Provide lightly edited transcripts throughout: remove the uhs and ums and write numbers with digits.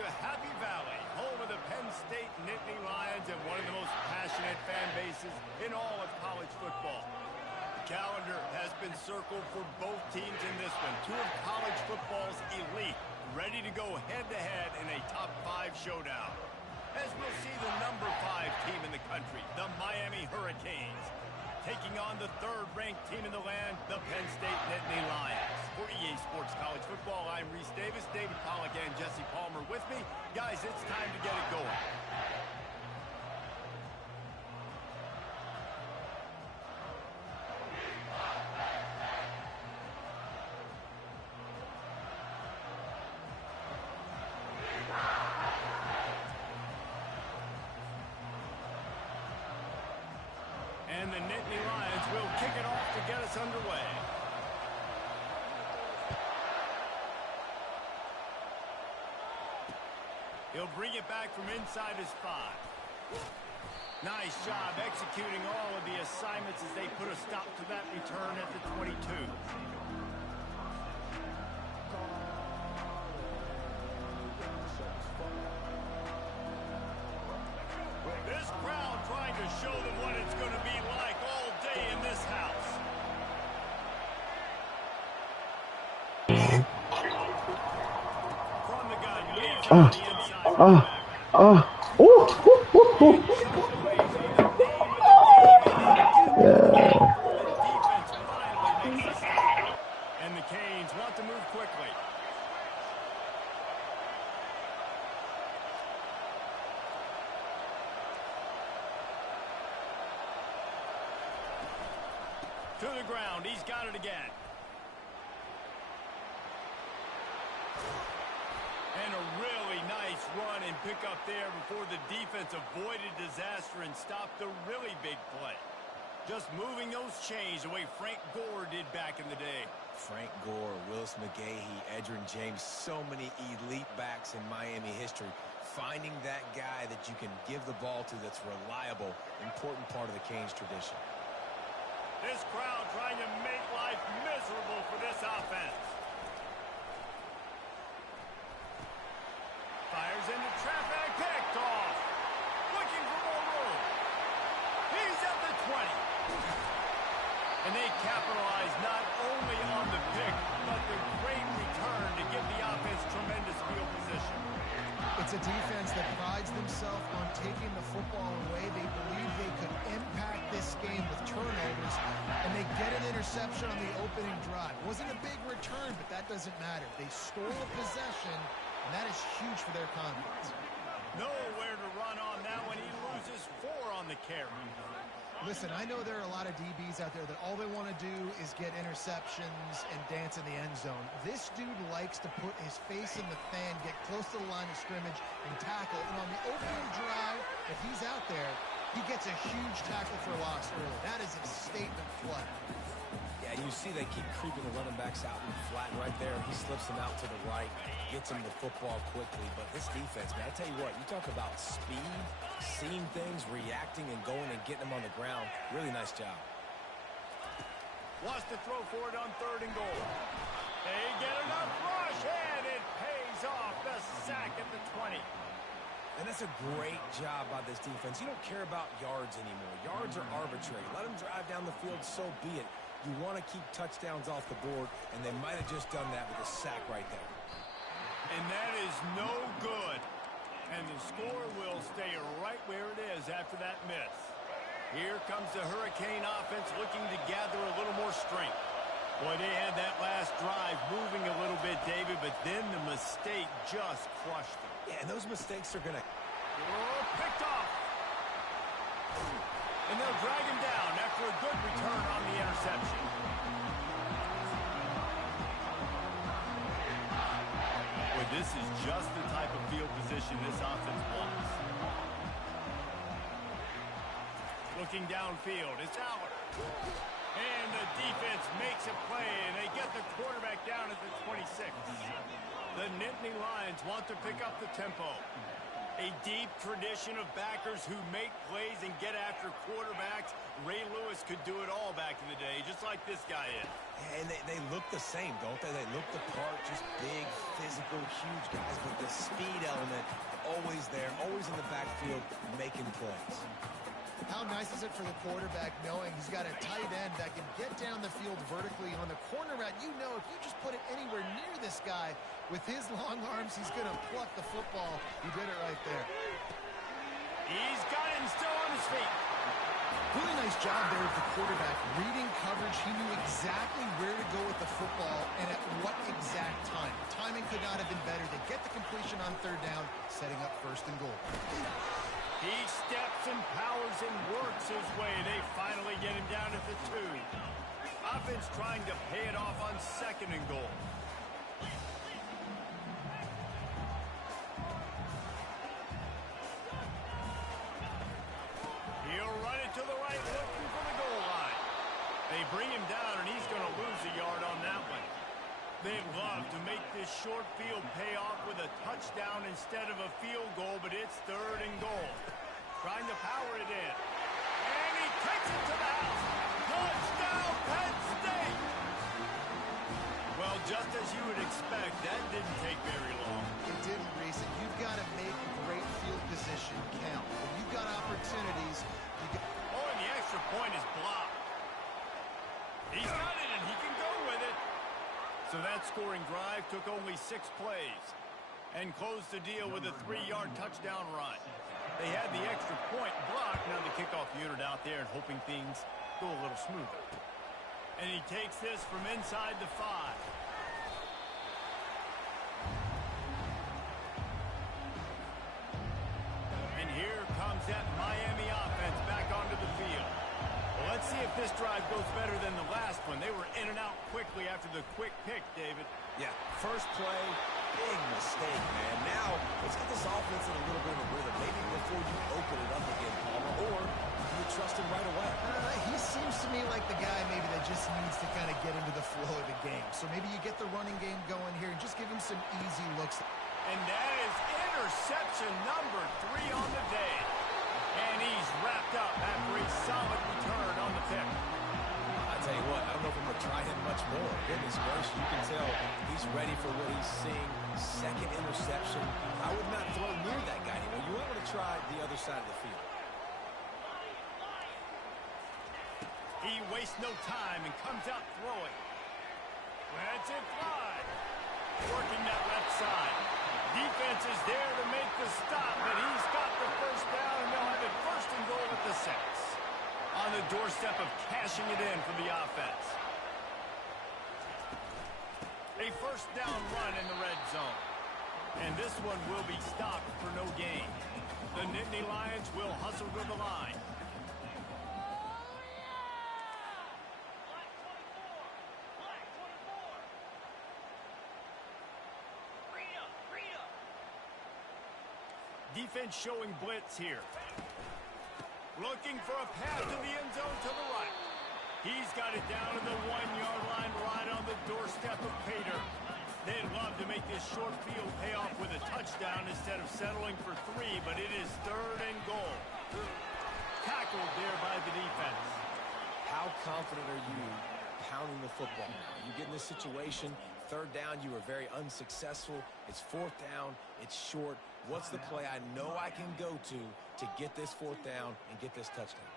to Happy Valley, home of the Penn State Nittany Lions and one of the most passionate fan bases in all of college football. The calendar has been circled for both teams in this one. Two of college football's elite, ready to go head-to-head in a top-5 showdown. As we'll see the number 5 team in the country, the Miami Hurricanes, taking on the 3rd-ranked team in the land, the Penn State Nittany Lions. For EA Sports College Football, I'm Reese Davis, David Pollack, and Jesse Palmer with me. Guys, it's time to get it going. And the Nittany Lions will kick it off to get us underway. He'll bring it back from inside his 5. Nice job executing all of the assignments as they put a stop to that return at the 22. This crowd trying to show them what it's going to be like all day in this house. From the gun, leads on the inside. And the Canes want to move quickly. To the ground, he's got it again. And a really nice run and pick up there before the defense avoided disaster and stopped the really big play. Just moving those chains the way Frank Gore did back in the day. Frank Gore, Willis McGahee, Edgerrin James, so many elite backs in Miami history. Finding that guy that you can give the ball to that's reliable, important part of the Canes tradition. This crowd trying to make life miserable for this offense. Fires into traffic, picked off. Looking for more room. He's at the 20. And they capitalize not only on the pick, but the great return to give the offense tremendous field position. It's a defense that prides themselves on taking the football away. They believe they could impact this game with turnovers, and they get an interception on the opening drive. Wasn't a big return, but that doesn't matter. They stole a possession, and that is huge for their confidence. Nowhere to run on that when he loses 4 on the carry. Listen, I know there are a lot of DBs out there that all they want to do is get interceptions and dance in the end zone. This dude likes to put his face in the fan, get close to the line of scrimmage, and tackle. And on the opening drive, if he's out there, he gets a huge tackle for loss early. That is a statement play. Yeah, you see they keep creeping the running backs out in the flat right there. He slips them out to the right, gets him the football quickly. But this defense, man, I tell you what, you talk about speed, seeing things, reacting, and going and getting them on the ground. Really nice job. Wants to throw for it on 3rd and goal. They get enough rush, and it pays off. The sack at the 20. And that's a great job by this defense. You don't care about yards anymore. Yards are arbitrary. Let them drive down the field, so be it. You want to keep touchdowns off the board, and they might have just done that with a sack right there. And that is no good. And the score will stay right where it is after that miss. Here comes the Hurricane offense looking to gather a little more strength. Boy, they had that last drive moving a little bit, David, but then the mistake just crushed them. Yeah, and those mistakes are going to... Oh, picked off. And they'll drag him down after a good return on the interception. Well, this is just the type of field position this offense wants. Looking downfield, it's Aller. And the defense makes a play, and they get the quarterback down at the 26. The Nittany Lions want to pick up the tempo. A deep tradition of backers who make plays and get after quarterbacks. Ray Lewis could do it all back in the day, just like this guy is. And they look the same, don't they? They look the part, just big, physical, huge guys, but the speed element always there, always in the backfield, making plays. How nice is it for the quarterback knowing he's got a tight end that can get down the field vertically on the corner route? You know, if you just put it anywhere near this guy with his long arms, he's going to pluck the football. He did it right there. He's got it and still on his feet. Really nice job there of the quarterback. Reading coverage, he knew exactly where to go with the football and at what exact time. Timing could not have been better. They get the completion on third down, setting up first and goal. He steps and powers and works his way. They finally get him down at the 2. Offense trying to pay it off on second and goal. He'll run it to the right, looking for the goal line. They bring him down, and he's going to lose a yard on that one. They'd love to make this short field pay off with a touchdown instead of a field goal, but it's third and goal. Trying to power it in. And he takes it to the house. Touchdown, Penn State! Well, just as you would expect, that didn't take very long. It didn't, Reese. You've got to make great field position count. When you've got opportunities, Oh, and the extra point is blocked. He's got it, and he can go with it. So that scoring drive took only 6 plays and closed the deal with a 3-yard touchdown run. They had the extra point blocked. Now the kickoff unit out there and hoping things go a little smoother. And he takes this from inside the 5. And here comes that Miami offense back onto the field. Well, let's see if this drive goes better than the last one. They were in and out quickly after the quick pick, David. Yeah, first play, big mistake, man. Now, let's get this offense in a little bit of a rhythm. Maybe before you open it up again, Palmer, or you trust him right away. He seems to me like the guy maybe that just needs to kind of get into the flow of the game. So maybe you get the running game going here and just give him some easy looks. And that is interception number 3 on the day. And he's wrapped up after a solid return on the pick. I tell you what, I don't know if I'm going to try him much more. Goodness gracious, you can tell he's ready for what he's seeing. Second interception. I would not throw near that guy anymore. You want to try the other side of the field. He wastes no time and comes out throwing. Lets it fly. Working that left side. Defense is there to make the stop, but he's got the first down, and they'll have it first and goal at the 6. On the doorstep of cashing it in for the offense. A first down run in the red zone. And this one will be stopped for no gain. The Nittany Lions will hustle to the line. Defense showing blitz here. Looking for a pass to the end zone to the right. He's got it down to the 1-yard line right on the doorstep of Pater. They'd love to make this short field pay off with a touchdown instead of settling for 3, but it is third and goal. Tackled there by the defense. How confident are you pounding the football? You get in this situation, third down, you were very unsuccessful. It's fourth down, it's short. What's the play I know I can go to get this fourth down and get this touchdown?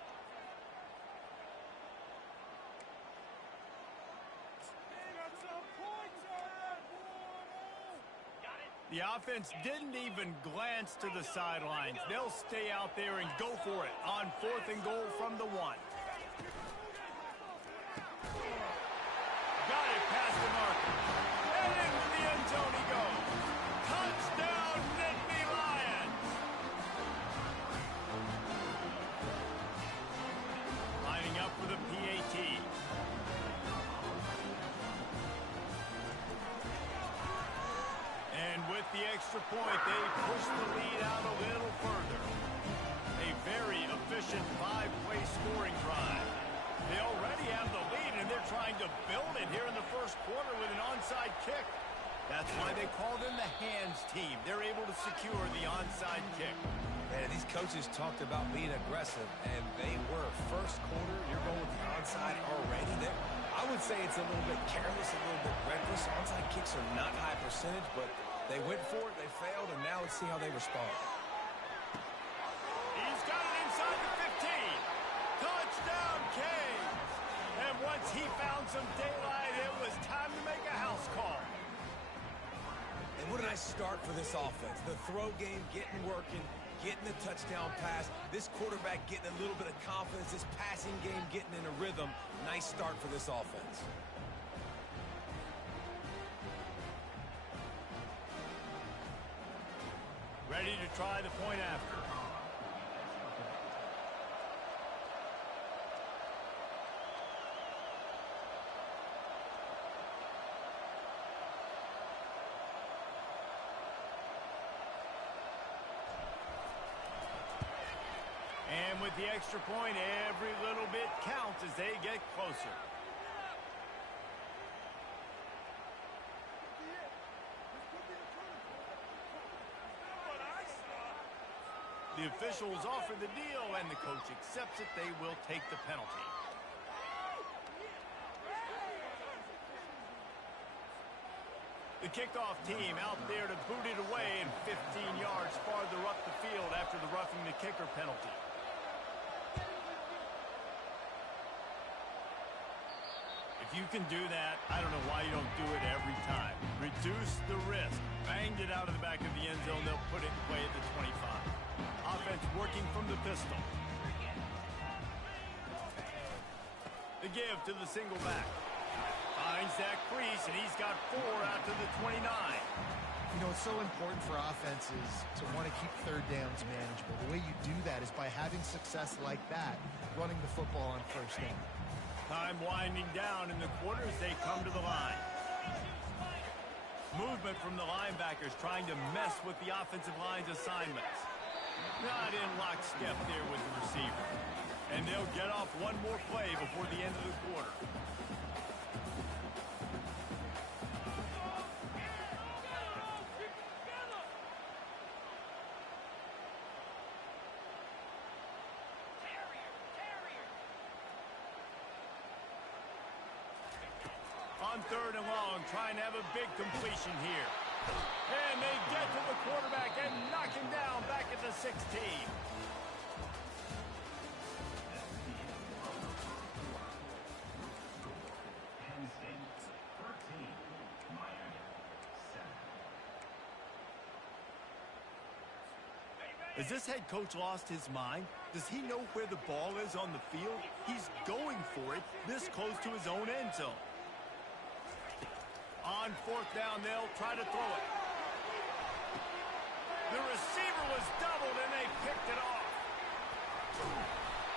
The offense didn't even glance to the sidelines. They'll stay out there and go for it on fourth and goal from the 1. Got it past the marker. And into the end zone he goes. Touchdown, Nittany Lions. Lining up for the PAT. And with the extra point, they push the lead out a little further. A very efficient 5-play scoring drive. They already have the lead, and they're trying to build it here in the first quarter with an onside kick. That's why they call them the hands team. They're able to secure the onside kick. Man, these coaches talked about being aggressive, and they were. First quarter, you're going with the onside already. I would say it's a little bit careless, a little bit reckless. Onside kicks are not high percentage, but They went for it, they failed, and now let's see how they respond. He's got it inside the 15. Touchdown, Canes. And once he found some daylight, it was time to make a house call. And what a nice start for this offense. The throw game getting working, getting the touchdown pass. This quarterback getting a little bit of confidence. This passing game getting in a rhythm. Nice start for this offense. Ready to try the point after. And with the extra point, every little bit counts as they get closer. The officials offer the deal, and the coach accepts it. They will take the penalty. The kickoff team out there to boot it away, and 15 yards farther up the field after the roughing the kicker penalty. If you can do that, I don't know why you don't do it every time. Reduce the risk. Banged it out of the back of the end zone. They'll put it in play at the 25. Offense working from the pistol. The give to the single back. Finds that crease, and he's got 4 out to the 29. You know, it's so important for offenses to want to keep third downs manageable. The way you do that is by having success like that, running the football on first down. Time winding down in the quarter as they come to the line. Movement from the linebackers trying to mess with the offensive line's assignments. Not in lockstep there with the receiver. And they'll get off one more play before the end of the quarter. On third and long, trying to have a big completion here. And they get to the quarterback and knock him down back at the 16. Has this head coach lost his mind? Does he know where the ball is on the field? He's going for it this close to his own end zone. On fourth down, they'll try to throw it. The receiver was doubled, and they picked it off.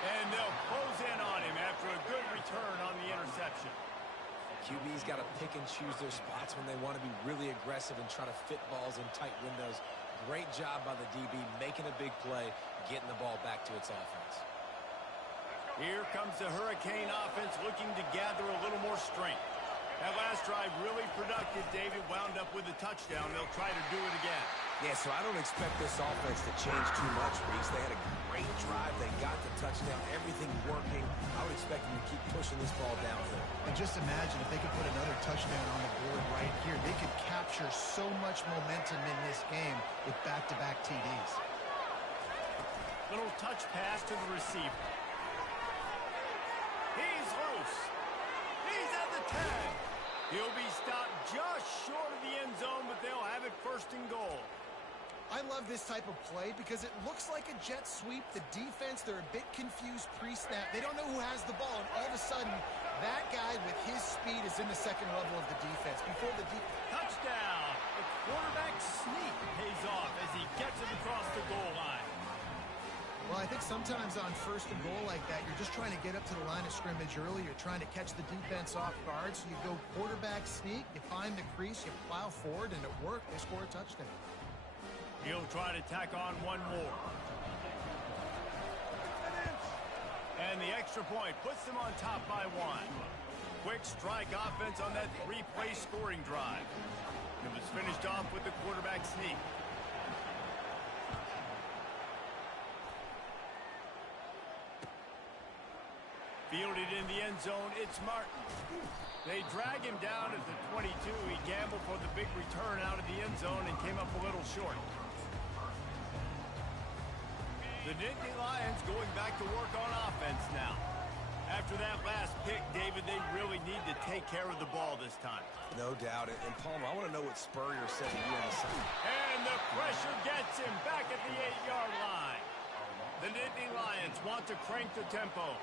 And they'll close in on him after a good return on the interception. QB's got to pick and choose their spots when they want to be really aggressive and try to fit balls in tight windows. Great job by the DB making a big play, getting the ball back to its offense. Here comes the Hurricane offense looking to gather a little more strength. That last drive really productive. David wound up with a touchdown. They'll try to do it again. Yeah, so I don't expect this offense to change too much, Reese. They had a great drive. They got the touchdown. Everything working. I would expect them to keep pushing this ball downhill. And just imagine if they could put another touchdown on the board right here. They could capture so much momentum in this game with back-to-back TDs. Little touch pass to the receiver. He's loose. He's at the 10. He'll be stopped just short of the end zone, but they'll have it first and goal. I love this type of play because it looks like a jet sweep. The defense, they're a bit confused pre-snap. They don't know who has the ball, and all of a sudden, that guy with his speed is in the second level of the defense. Before the touchdown! The quarterback sneak pays off as he gets it across the goal line. Well, I think sometimes on first and goal like that, you're just trying to get up to the line of scrimmage early. You're trying to catch the defense off guard. So you go quarterback sneak, you find the crease, you plow forward, and it worked. They score a touchdown. He'll try to tack on one more. And the extra point puts them on top by 1. Quick strike offense on that 3-play scoring drive. It was finished off with the quarterback sneak. Fielded in the end zone, it's Martin. They drag him down at the 22. He gambled for the big return out of the end zone and came up a little short. The Nittany Lions going back to work on offense now. After that last pick, David, they really need to take care of the ball this time. No doubt. And Palmer, I want to know what Spurrier said to you on the side. And the pressure gets him back at the 8-yard line. The Nittany Lions want to crank the tempo.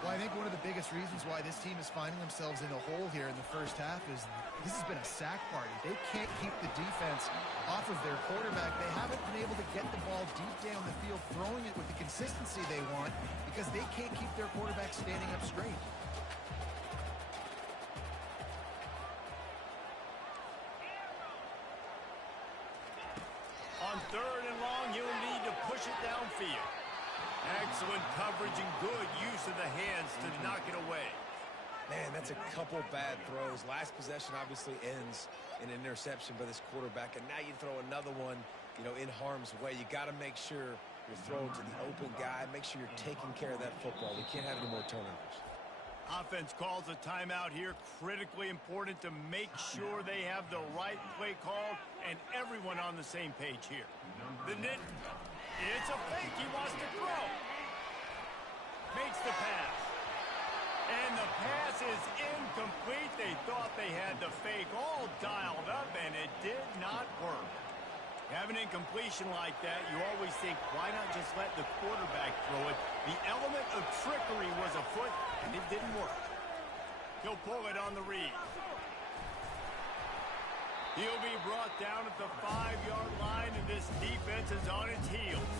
Well, I think one of the biggest reasons why this team is finding themselves in a hole here in the first half is this has been a sack party. They can't keep the defense off of their quarterback. They haven't been able to get the ball deep down the field, throwing it with the consistency they want because they can't keep their quarterback standing up straight. On 3rd and long, he'll need to push it downfield. Excellent coverage and good use of the hands to knock it away. Man, that's a couple bad throws. Last possession obviously ends in an interception by this quarterback, and now you throw another one, in harm's way. You got to make sure you're throwing to the open guy. Make sure you're taking care of that football. We can't have any more turnovers. Offense calls a timeout here. Critically important to make sure they have the right play called and everyone on the same page here. It's a fake. He wants to throw. Makes the pass. And the pass is incomplete. They thought they had the fake all dialed up, and it did not work. Have an incompletion like that, you always think, why not just let the quarterback throw it? The element of trickery was afoot, and it didn't work. He'll pull it on the read. He'll be brought down at the 5-yard line, and this defense is on its heels.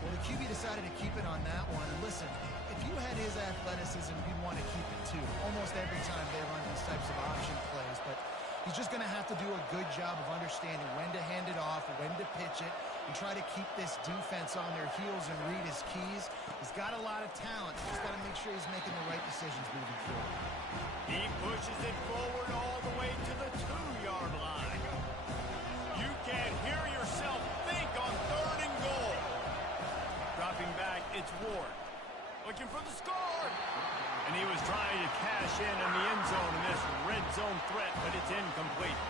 Well, the QB decided to keep it on that one. And listen, if you had his athleticism, you'd want to keep it too. Almost every time they run these types of option plays, but he's just going to have to do a good job of understanding when to hand it off, when to pitch it, and try to keep this defense on their heels and read his keys. He's got a lot of talent. He's got to make sure he's making the right decisions moving forward. He pushes it forward all the way to the 2-yard line. You can hear yourself think on 3rd and goal. Dropping back, it's Ward. Looking for the score. And he was trying to cash in the end zone in this red zone threat, but it's incomplete.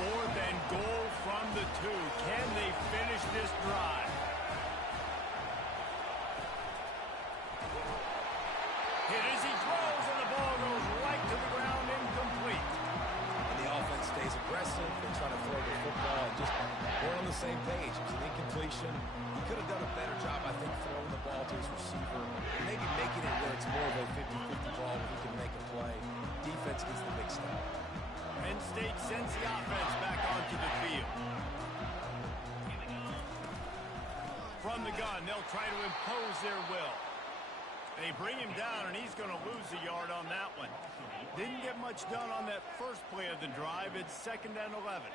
4th and goal from the 2. Can they finish this drive? Hit as he throws, and the ball goes right to the ground, incomplete. And the offense stays aggressive. They try to throw the football. Just we're on the same page. It was an incompletion. He could have done a better job, I think, throwing the ball to his receiver and maybe making it where it's more of a 50-50 ball where he can make a play. Defense gets the big stop. Penn State sends the offense back onto the field. From the gun, they'll try to impose their will. They bring him down, and he's going to lose a yard on that one. Didn't get much done on that first play of the drive. It's 2nd and 11.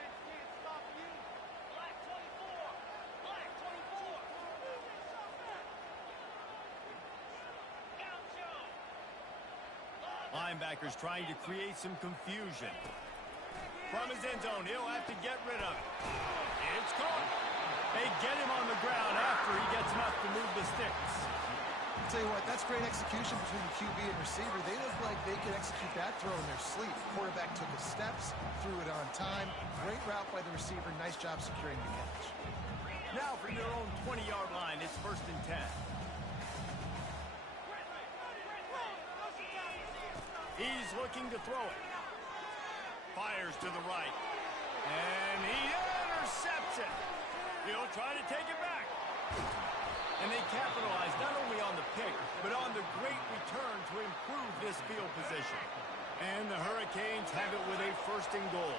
Linebackers trying to create some confusion. From his end zone, he'll have to get rid of it. It's caught. They get him on the ground after he gets enough to move the sticks. I'll tell you what, that's great execution between the QB and receiver. They look like they could execute that throw in their sleep. Quarterback took his steps, threw it on time. Great route by the receiver. Nice job securing the catch. Now from their own 20-yard line, it's 1st and 10. He's looking to throw it. Fires to the right. And he intercepts it. He'll try to take it back. And they capitalize not only on the pick, but on the great return to improve this field position. And the Hurricanes have it with a 1st and goal.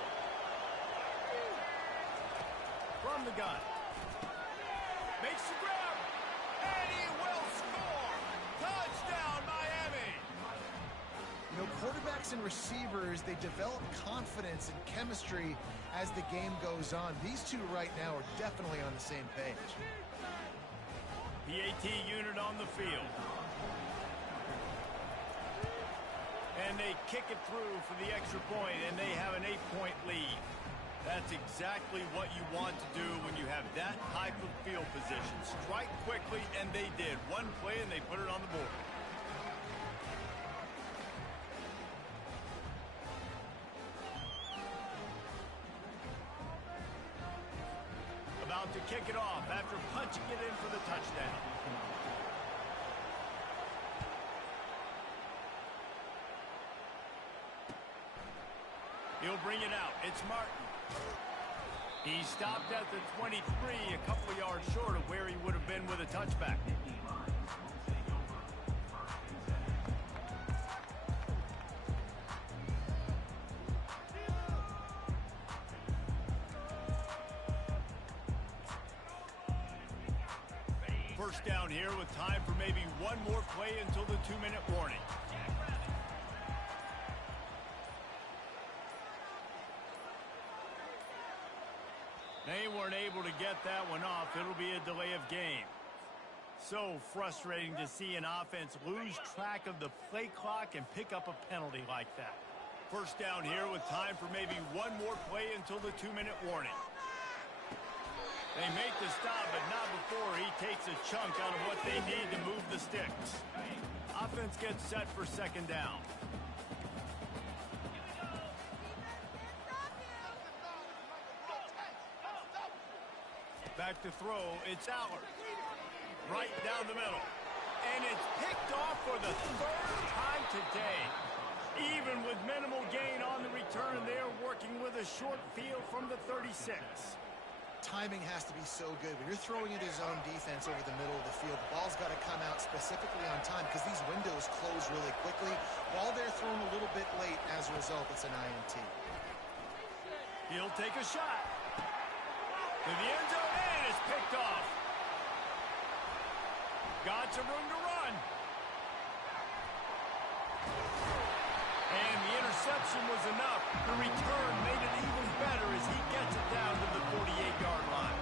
From the gun. Makes the grab. And he will score. Touchdown, Miami. Quarterbacks and receivers, they develop confidence and chemistry as the game goes on. These two right now are definitely on the same page. PAT unit on the field. And they kick it through for the extra point, and they have an 8-point lead. That's exactly what you want to do when you have that type of field position. Strike quickly, and they did. One play, and they put it on the board. to kick it off after punching it in for the touchdown. He'll bring it out. It's Martin. He stopped at the 23, a couple of yards short of where he would have been with a touchback. First down here with time for maybe one more play until the 2-minute warning. They weren't able to get that one off. It'll be a delay of game. So frustrating to see an offense lose track of the play clock and pick up a penalty like that. First down here with time for maybe one more play until the 2-minute warning. They make the stop, but not before he takes a chunk out of what they need to move the sticks. Offense gets set for second down. Back to throw, it's Allard. Right down the middle. And it's picked off for the third time today. Even with minimal gain on the return, they're working with a short field from the 36. Timing has to be so good. When you're throwing it his own defense over the middle of the field, the ball's got to come out specifically on time because these windows close really quickly. Ball they're thrown a little bit late. As a result, it's an INT. He'll take a shot. To the end zone, and it's picked off. Got some room to run. And the interception was enough. The return made it even better as he gets it down to the 48-yard line.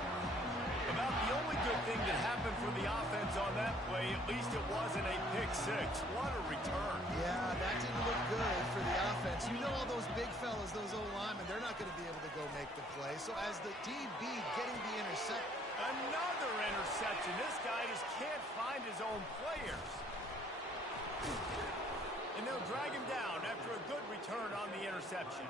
About the only good thing that happened for the offense on that play, at least it wasn't a pick six. What a return. Yeah, that didn't look good for the offense. You know all those big fellas, those O-linemen, they're not going to be able to go make the play. So as the DB getting the interception. Another interception. This guy just can't find his own players. And they'll drag him down after a good return on the interception.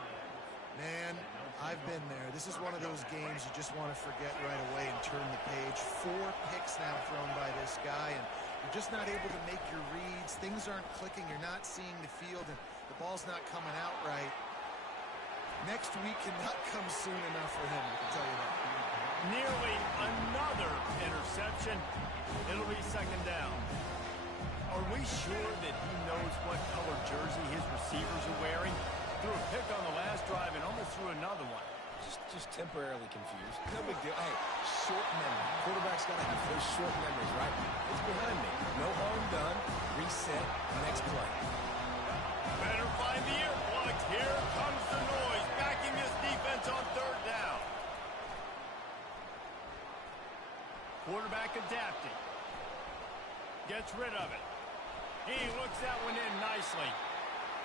Man, I've been there. This is one of those games you just want to forget right away and turn the page. 4 picks now thrown by this guy, and you're just not able to make your reads. Things aren't clicking. You're not seeing the field, and the ball's not coming out right. Next week cannot come soon enough for him, I can tell you that. Nearly another interception. It'll be second down. Are we sure that he knows what color jersey his receivers are wearing? Threw a pick on the last drive and almost threw another one. Just temporarily confused. No big deal. Hey, short memory. Quarterback's got to have those short memories, right? It's behind me. No harm done. Reset. Next play. Better find the earplugs. Here comes the noise. Backing this defense on third down. Quarterback adapting. Gets rid of it. He looks that one in nicely.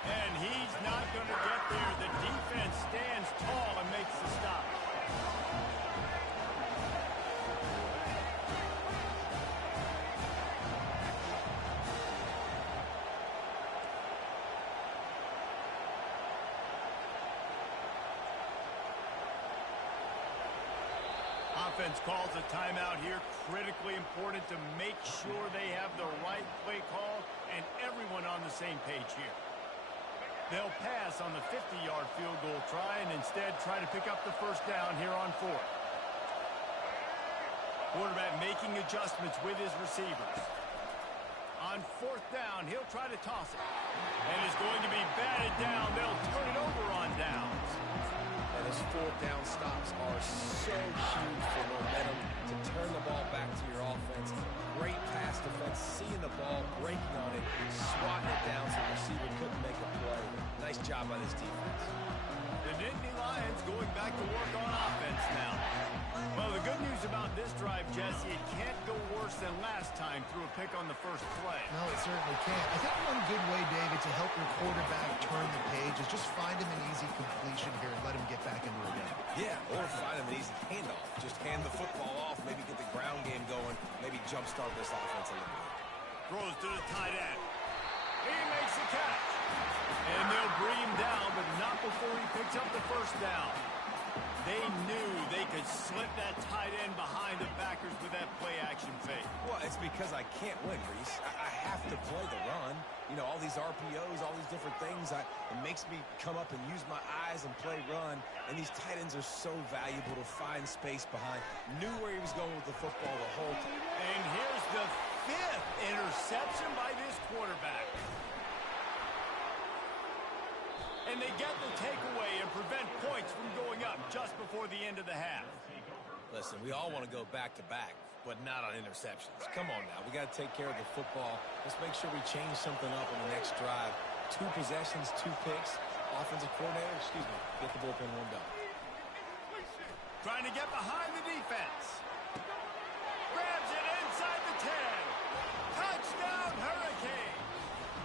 And he's not going to get there. The defense stands tall and makes the stop. Offense calls a timeout here. Critically important to make sure they have the right play call and everyone on the same page here. They'll pass on the 50-yard field goal try and instead try to pick up the first down here on 4th. Quarterback making adjustments with his receivers. On 4th down, he'll try to toss it. And it's going to be batted down. They'll turn it over on downs. And those 4th down stops are so huge for momentum to turn the ball back to your offense. Great pass defense, seeing the ball, breaking on it, swatting it down so the receiver couldn't make a play. Nice job by this defense. The Nittany Lions going back to work on offense now. Well, the good news about this drive, Jesse, it can't go worse than last time through a pick on the first play. No, it certainly can't. I think one good way, David, to help your quarterback turn the page is just find him an easy completion here and let him get back into the game. Yeah, or find him an easy handoff. Just hand the football off, maybe get the ground game going, maybe jumpstart this offense a little bit. Throws to the tight end. He makes the catch. And they'll bring him down, but not before he picks up the first down. They knew they could slip put that tight end behind the backers with that play-action fake? Well, it's because I can't win, Reese. I have to play the run. You know, all these RPOs, all these different things. It makes me come up and use my eyes and play run. And these tight ends are so valuable to find space behind. Knew where he was going with the football the whole time. And here's the 5th interception by this quarterback. And they get the takeaway and prevent points from going up just before the end of the half. Listen, we all want to go back-to-back, but not on interceptions. Come on now. We got to take care of the football. Let's make sure we change something up on the next drive. 2 possessions, 2 picks. Offensive coordinator, get the bullpen warmed up. Trying to get behind the defense. Grabs it inside the 10. Touchdown, Hurricane.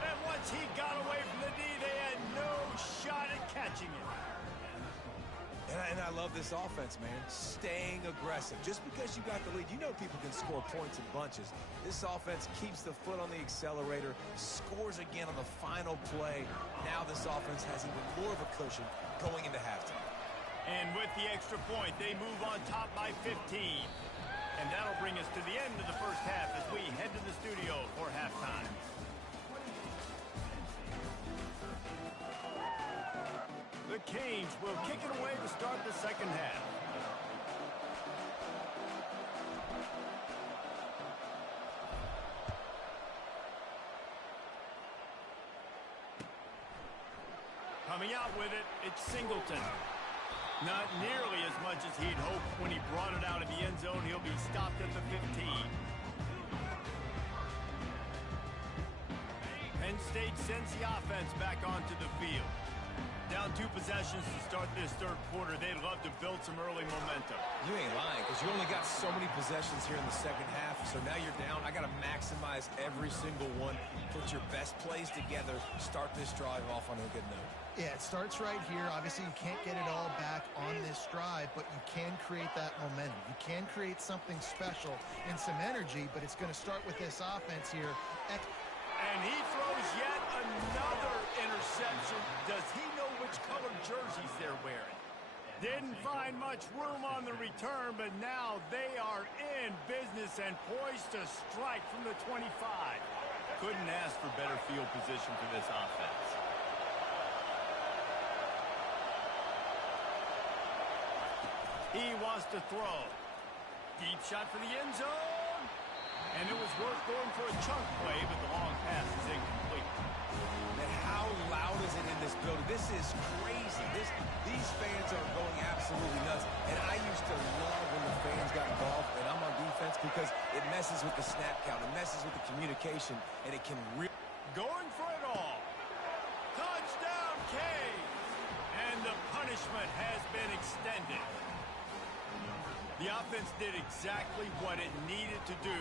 And once he got away from the D, they had no shot at catching it. And I love this offense, man. Staying aggressive. Just because you got the lead, you know people can score points in bunches. This offense keeps the foot on the accelerator, scores again on the final play. Now this offense has even more of a cushion going into halftime. And with the extra point, they move on top by 15. And that'll bring us to the end of the first half as we head to the studio for halftime. The Canes will kick it away to start the second half. Coming out with it, it's Singleton. Not nearly as much as he'd hoped when he brought it out of the end zone. He'll be stopped at the 15. Penn State sends the offense back onto the field. Down 2 possessions to start this third quarter. They'd love to build some early momentum. You ain't lying, because you only got so many possessions here in the second half, so now you're down. I got to maximize every single one. Put your best plays together. Start this drive off on a good note. Yeah, it starts right here. Obviously, you can't get it all back on this drive, but you can create that momentum. You can create something special and some energy, but it's going to start with this offense here. And he throws yet another interception. Does he know which color jerseys they're wearing? Didn't find much room on the return, but now they are in business and poised to strike from the 25. Couldn't ask for better field position for this offense. He wants to throw. Deep shot for the end zone. And it was worth going for a chunk play, but the long pass is incomplete. And how loud is it in this building? This is crazy. These fans are going absolutely nuts. And I used to love when the fans got involved, and I'm on defense, because it messes with the snap count. It messes with the communication, and it can really... Going for it all. Touchdown, Canes. And the punishment has been extended. The offense did exactly what it needed to do,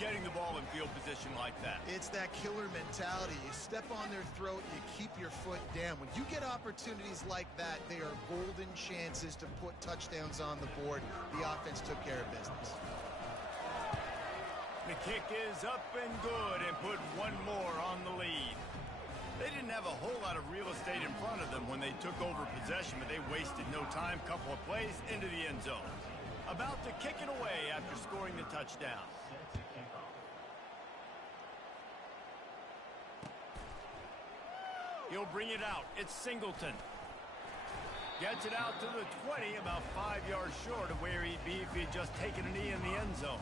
getting the ball in field position like that. It's that killer mentality. You step on their throat, you keep your foot down. When you get opportunities like that, they are golden chances to put touchdowns on the board. The offense took care of business. The kick is up and good, and put one more on the lead. They didn't have a whole lot of real estate in front of them when they took over possession, but they wasted no time. Couple of plays into the end zone. About to kick it away after scoring the touchdown. He'll bring it out. It's Singleton. Gets it out to the 20, about 5 yards short of where he'd be if he'd just taken a knee in the end zone.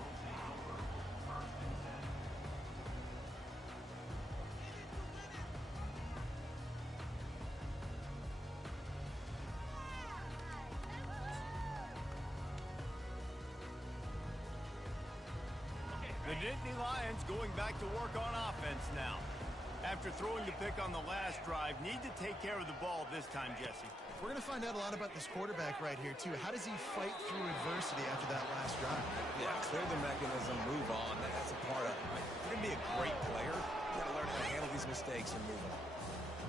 The Nittany Lions going back to work on offense now. After throwing the pick on the last drive, need to take care of the ball this time, Jesse. We're going to find out a lot about this quarterback right here, too. How does he fight through adversity after that last drive? Yeah, clear the mechanism, move on. That's a part of it. You're going to be a great player. You got to learn how to handle these mistakes and move on.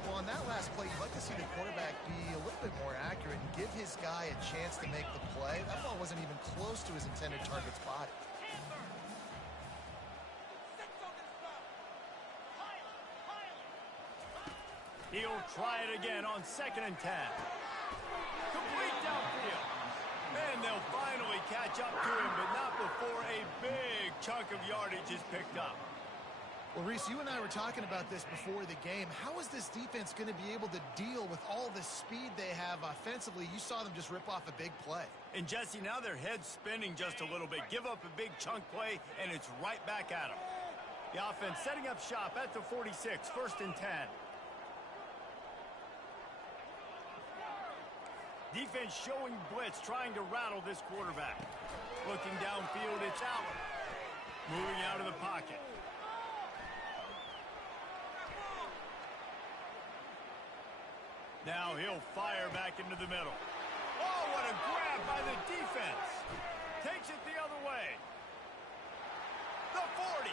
Well, on that last play, you'd like to see the quarterback be a little bit more accurate and give his guy a chance to make the play. That ball wasn't even close to his intended target's body. He'll try it again on 2nd and 10. Complete downfield. And they'll finally catch catch up to him, but not before a big chunk of yardage is picked up. Well, Reese, you and I were talking about this before the game. How is this defense going to be able to deal with all the speed they have offensively? You saw them just rip off a big play. And, Jesse, now their head's spinning just a little bit. Give up a big chunk play, and it's right back at them. The offense setting up shop at the 46, 1st and 10. Defense showing blitz, trying to rattle this quarterback. Looking downfield, it's Allen. Moving out of the pocket. Now he'll fire back into the middle. Oh, what a grab by the defense. Takes it the other way. The 40.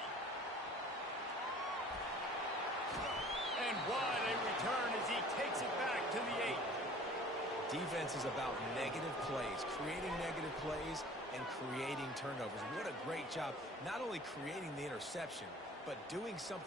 And what a return as he takes it back to the 8. Defense is about negative plays, creating negative plays and creating turnovers. What a great job, not only creating the interception, but doing something.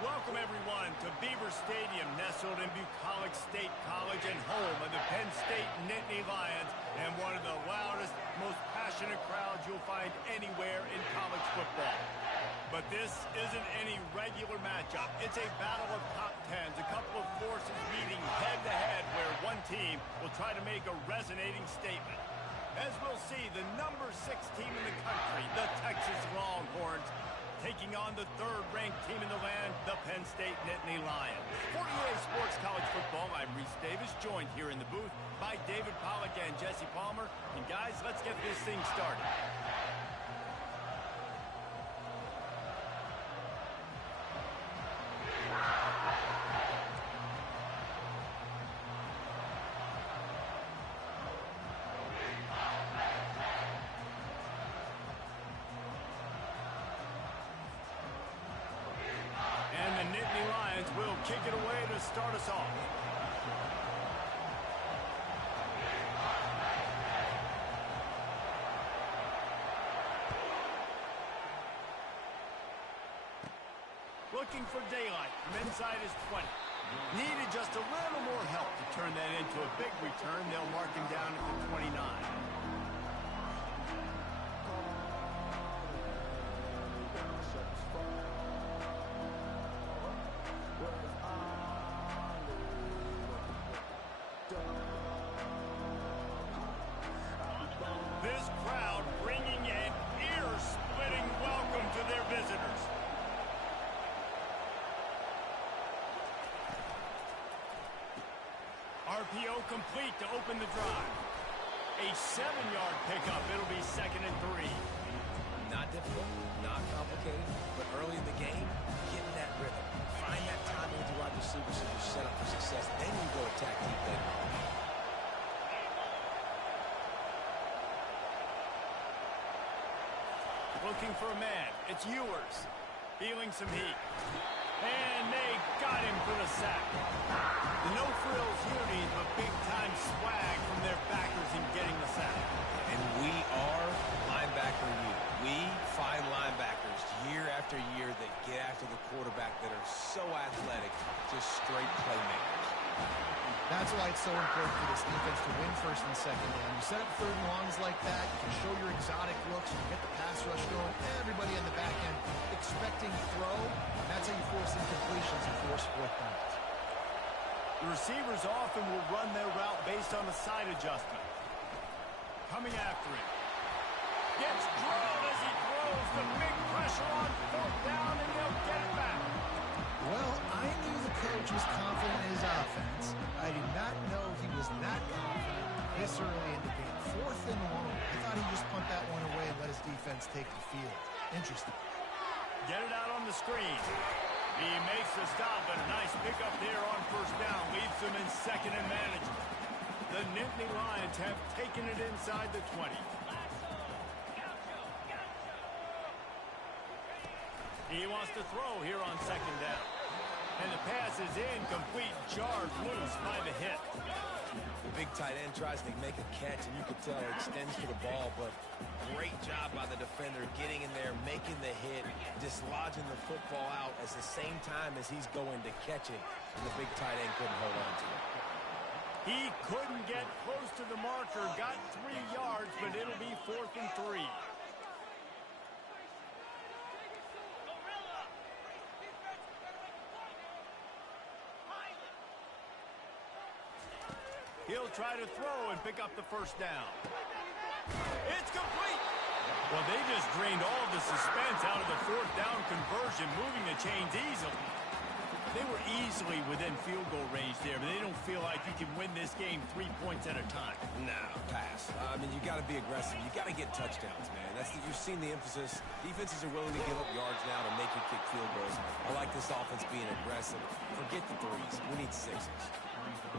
Welcome, everyone, to Beaver Stadium, nestled in Bucolic State College and home of the Penn State Nittany Lions, and one of the loudest, most passionate crowds you'll find anywhere in college football. But But this isn't any regular matchup. It's a battle of top tens, a couple of forces meeting head-to-head where one team will try to make a resonating statement. As we'll see, the number 6 team in the country, the Texas Longhorns, taking on the third-ranked team in the land, the Penn State Nittany Lions. For EA Sports College Football, I'm Reese Davis, joined here in the booth by David Pollack and Jesse Palmer. And guys, let's get this thing started. Will kick it away to start us off. Looking for daylight from inside his 20. Needed just a little more help to turn that into a big return. They'll mark him down at the 29. This crowd bringing an ear-splitting welcome to their visitors. RPO complete to open the drive. A 7-yard pickup. It'll be 2nd and 3. Not difficult, not complicated, but early in the game, getting that rhythm. Find that time with your wide receivers so you're set up for success. Then you go attack deep later on. Looking for a man. It's Ewers. Feeling some heat. And they got him for the sack. The no-frills unity, but big-time swag from their backers in getting the sack. And we are linebacker you. We find linebackers year after year that get after the quarterback that are so athletic, just straight playmakers. That's why it's so important for this defense to win first and second down. You set up third and longs like that, you can show your exotic looks, you get the pass rush going, everybody on the back end expecting throw. That's how you force incompletions and force fourth downs. The receivers often will run their route based on the side adjustment. Coming after him. Gets drilled as he throws. The big pressure on 4th down, and they'll get it back. Well, I knew the coach was confident in his offense. I did not know he was that confident this early in the game. 4th and long. I thought he'd just punt that one away and let his defense take the field. Interesting. Get it out on the screen. He makes the stop, but a nice pickup there on 1st down. Leaves them in 2nd and manageable. The Nittany Lions have taken it inside the 20. He wants to throw here on 2nd down. And the pass is incomplete, jarred loose by the hit. The big tight end tries to make a catch, and you can tell it extends to the ball, but great job by the defender getting in there, making the hit, dislodging the football out at the same time as he's going to catch it, and the big tight end couldn't hold on to it. He couldn't get close to the marker, got 3 yards, but it'll be 4th and 3. He'll try to throw and pick up the 1st down. It's complete. Well, they just drained all of the suspense out of the 4th down conversion, moving the chains easily. They were easily within field goal range there, but they don't feel like you can win this game 3 points at a time. No, pass. I mean, you got to be aggressive. You got to get touchdowns, man. You've seen the emphasis. Defenses are willing to give up yards now to make you kick field goals. I like this offense being aggressive. Forget the 3s. We need 6s.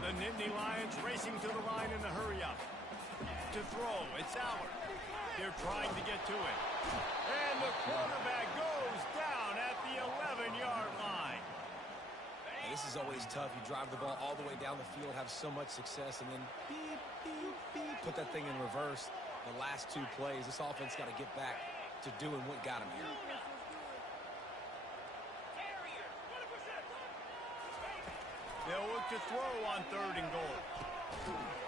The Nittany Lions racing to the line in the hurry-up. To throw, it's Allard. They're trying to get to it. And the quarterback goes down at the 11-yard line. And this is always tough. You drive the ball all the way down the field, have so much success, and then beep, beep, beep, put that thing in reverse. The last 2 plays, this offense got to get back to doing what got him here. They'll look to throw on 3rd and goal.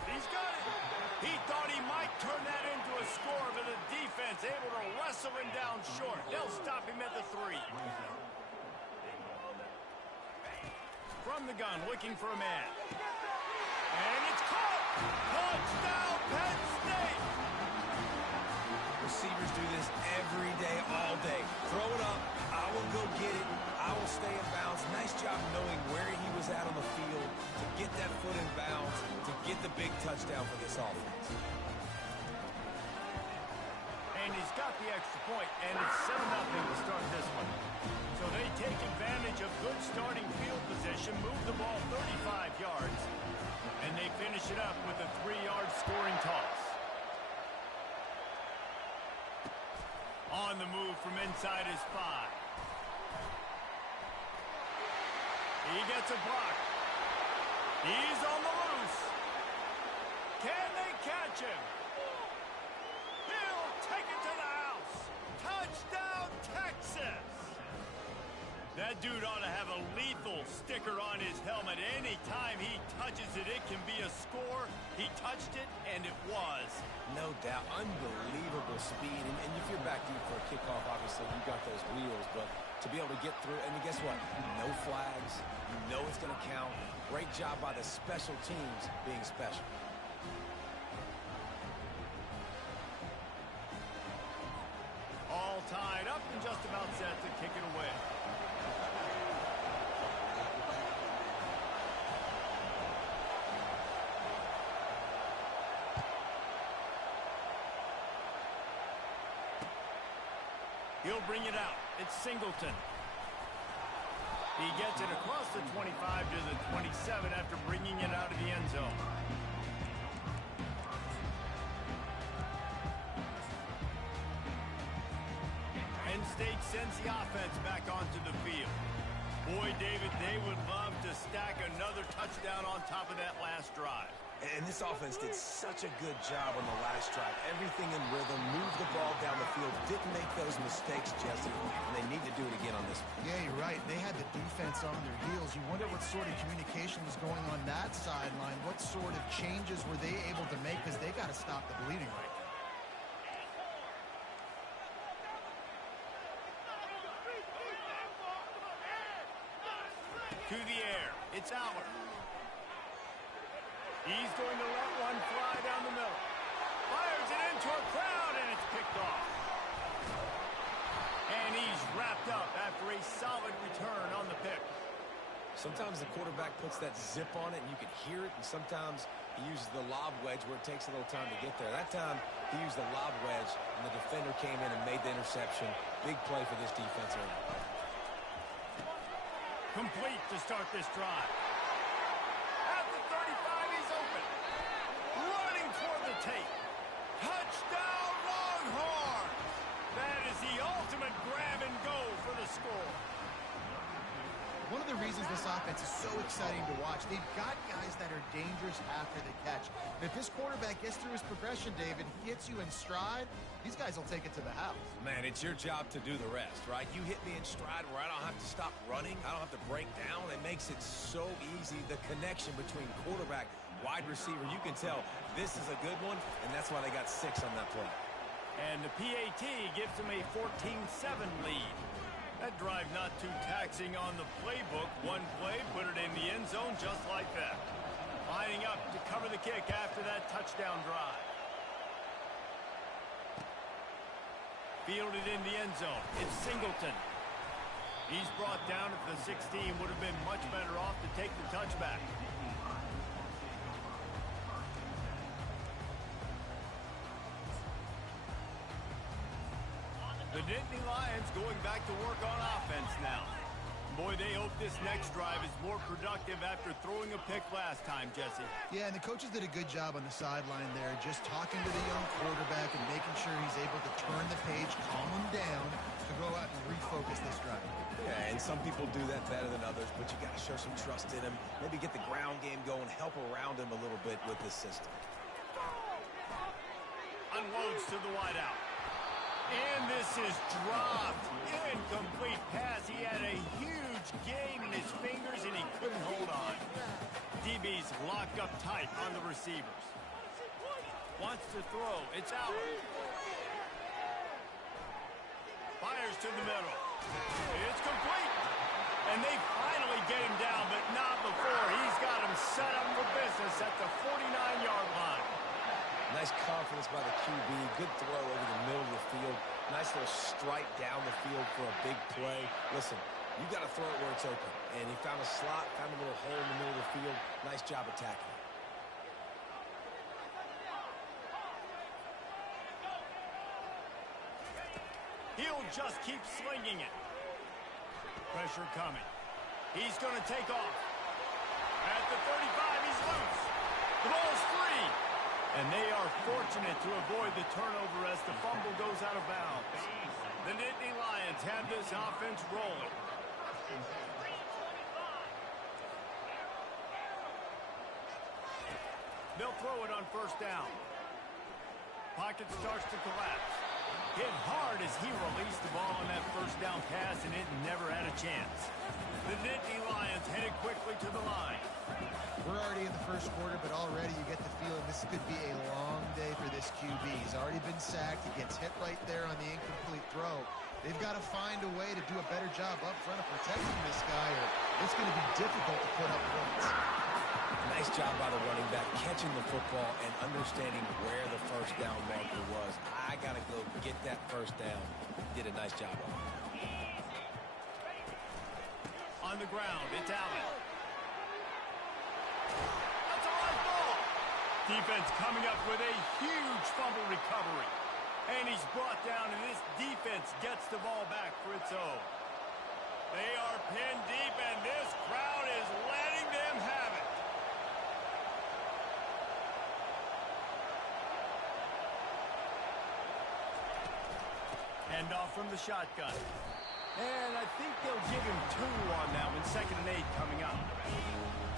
He's got it. He thought he might turn that into a score, but the defense able to wrestle him down short. They'll stop him at the 3. from the gun, looking for a man. And it's caught! Touchdown, Penn State! Receivers do this every day, all day. Throw it up, I will go get it, I will stay in bounds. Nice job knowing where he was at on the field to get that foot in bounds, to get the big touchdown for this offense. And he's got the extra point, and it's 7-0 to start this one. So they take advantage of good starting field position, move the ball 35 yards, and they finish it up with a 3-yard scoring toss. On the move from inside his 5. He gets a block. He's on the loose. Can they catch him? He'll take it to the house. Touchdown, Texas! That dude ought to have a lethal sticker on his helmet. Anytime he touches it, it can be a score. He touched it, and it was. No doubt. Unbelievable speed. And if you're back deep for a kickoff, obviously, you got those wheels. But to be able to get through, and guess what? No flags. You know it's going to count. Great job by the special teams being special. All tied up and just about set to kick it away. He'll bring it out. It's Singleton. He gets it across the 25 to the 27 after bringing it out of the end zone. Penn State sends the offense back onto the field. Boy, David, they would love to stack another touchdown on top of that last drive. And this offense did such a good job on the last drive. Everything in rhythm, moved the ball down the field, didn't make those mistakes, Jesse, and they need to do it again on this one. Yeah, you're right. They had the defense on their heels. You wonder what sort of communication was going on that sideline. What sort of changes were they able to make, because they got to stop the bleeding right now. To the air. It's Aller. He's going to let one fly down the middle. Fires it into a crowd, and it's picked off. And he's wrapped up after a solid return on the pick. Sometimes the quarterback puts that zip on it, and you can hear it, and sometimes he uses the lob wedge where it takes a little time to get there. That time, he used the lob wedge, and the defender came in and made the interception. Big play for this defensive. Complete to start this drive. At the 35, he's open. Running toward the tape. Touchdown, Longhorns! That is the ultimate grab and go for the score. One of the reasons this offense is so exciting to watch, they've got guys that are dangerous after the catch. And if this quarterback gets through his progression, David, he hits you in stride, these guys will take it to the house. Man, it's your job to do the rest, right? You hit me in stride where I don't have to stop running. I don't have to break down. It makes it so easy. The connection between quarterback, wide receiver, you can tell this is a good one, and that's why they got 6 on that play. And the PAT gives them a 14-7 lead. That drive not too taxing on the playbook. One play, put it in the end zone just like that. Lining up to cover the kick after that touchdown drive. Fielded in the end zone. It's Singleton. He's brought down at the 16. Would have been much better off to take the touchback. The Nittany Lions going back to work on offense now. Boy, they hope this next drive is more productive after throwing a pick last time, Jesse. Yeah, and the coaches did a good job on the sideline there, just talking to the young quarterback and making sure he's able to turn the page, calm him down, to go out and refocus this drive. Yeah, and some people do that better than others, but you got to show some trust in him. Maybe get the ground game going, help around him a little bit with this system. Unloads to the wideout. And this is dropped. Incomplete pass. He had a huge gain in his fingers, and he couldn't hold on. DB's locked up tight on the receivers. Wants to throw. It's out. Fires to the middle. It's complete. And they finally get him down, but not scheduled for a big play, listen, you got to throw it where it's open. And he found a slot, found a little hole in the middle of the field. Nice job attacking it. He'll just keep slinging it. Pressure coming. He's going to take off. At the 35, he's loose. The ball's free. And they are fortunate to avoid the turnover as the fumble goes out of bounds. The Nittany Lions have this offense rolling. They'll throw it on first down. Pocket starts to collapse. Hit hard as he released the ball on that first down pass, and it never had a chance. The Nittany Lions headed quickly to the line. We're already in the first quarter, but already you get the feeling this could be a long day for this QB. He's already been sacked. He gets hit right there on the incomplete throw. They've got to find a way to do a better job up front of protecting this guy, or it's going to be difficult to put up points. Nice job by the running back, catching the football and understanding where the first down marker was. I got to go get that first down. Did a nice job of it. On the ground, it's Allen. That's a live ball. Defense coming up with a huge fumble recovery. And he's brought down, and this defense gets the ball back for its own. They are pinned deep, and this crowd is letting them have it. Hand off from the shotgun. And I think they'll give him 2 on that one. 2nd and 8 coming up.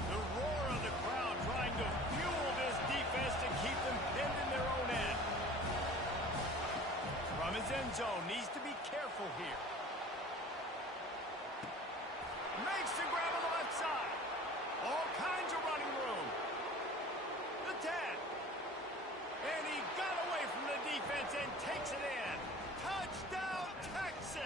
The roar of the crowd trying to fuel this defense to keep them pinned in their own end. From his end zone, needs to be careful here. Makes the grab on the left side. All kinds of running room. The 10. And he got away from the defense and takes it in. Touchdown, Texas!